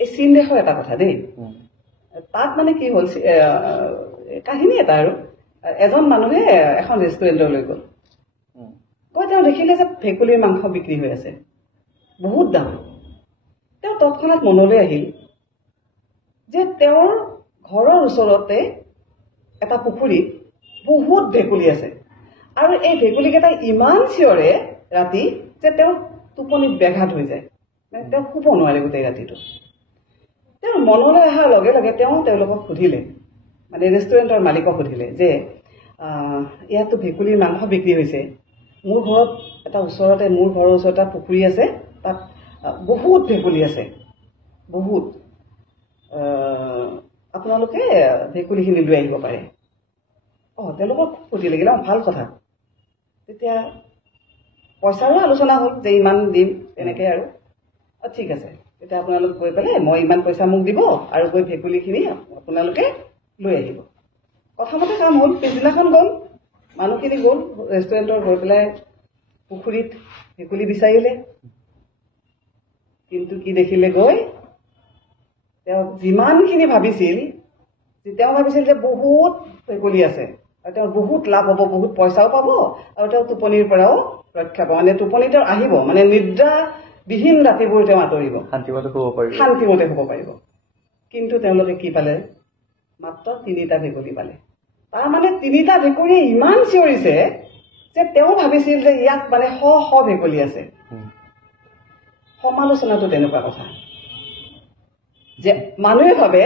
এই চীনদেশৰ এটা কথা দেই তাত মানে কি হ'ল কাহিনী এটা আৰু এজন মানুহে এখন ৰেষ্টুৰেণ্টলৈ গ'ল গৈ তেওঁ দেখিলে যে ভেকুলীৰ মাংস বিক্ৰী হৈ আছে বহুত দাম তেওঁ তৎক্ষণাৎ মনলৈ আহিল যে তেওঁৰ ঘৰৰ ওচৰতে এটা পুখুৰীত বহুত ভেকুলী আছে আৰু এই ভেকুলীকেইটা ইমান চিঞৰে ৰাতি যে তেওঁ টোপনিত ব্যাঘাত হৈ যায় মানে তেওঁ শুব নোৱাৰে গোটেই ৰাতিটো তেওঁৰ মনলৈ অহাৰ লগে লগে তেওঁলোকক সুধিলে মানে ৰেষ্টুৰেণ্টৰ মালিকক সুধিলে যে ইয়াতো ভেকুলীৰ মাংস বিক্ৰী হৈছে মোৰ ঘৰত মোৰ ঘৰৰ ওচৰত এটা পুখুৰী আছে তাত বহুত ভেকুলী আছে বহুত আপোনালোকে ভেকুলীখিনি লৈ আহিব পাৰে তেওঁলোকক সুধি লাগিলে ভাল কথা তেতিয়া পইচাৰো আলোচনা হ'ল যে ইমান দিম তেনেকৈ আৰু ঠিক আছে তেতিয়া আপোনালোক গৈ পেলাই মই ইমান পইচা মোক দিব আৰু গৈ ভেকুলীখিনি আপোনালোকে লৈ আহিব কথামতে কাম হ'ল পিছদিনাখন গ'ল মানুহখিনি গ'ল ৰেষ্টুৰেণ্টৰ গৈ পেলাই পুখুৰীত ভেকুলী বিচাৰিলে কিন্তু কি দেখিলে গৈ তেওঁ যিমানখিনি ভাবিছিল যে বহুত ভেকুলী আছে আৰু তেওঁৰ বহুত লাভ হ'ব বহুত পইচাও পাব আৰু তেওঁ টোপনিৰ পৰাও ৰক্ষা পাব মানে টোপনি তেওঁ আহিব মানে নিদ্ৰাবিহীন ৰাতিবোৰ তেওঁ আঁতৰিব শান্তিমতে শুব পাৰিব কিন্তু তেওঁলোকে কি পালে মাত্ৰ 3টা ভেকুলী পালে তাৰমানে 3টা ভেকুলী ইমান চিঞৰিছে যে তেওঁ ভাবিছিল যে ইয়াত মানে শ ভেকুলী আছে সমালোচনাটো তেনেকুৱা কথা যে মানুহে ভাবে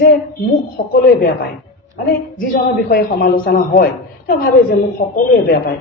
যে মোক সকলোৱে বেয়া পায় মানে যিজনৰ বিষয়ে সমালোচনা হয় তেওঁ ভাবে যে মোক সকলোৱে বেয়া পায়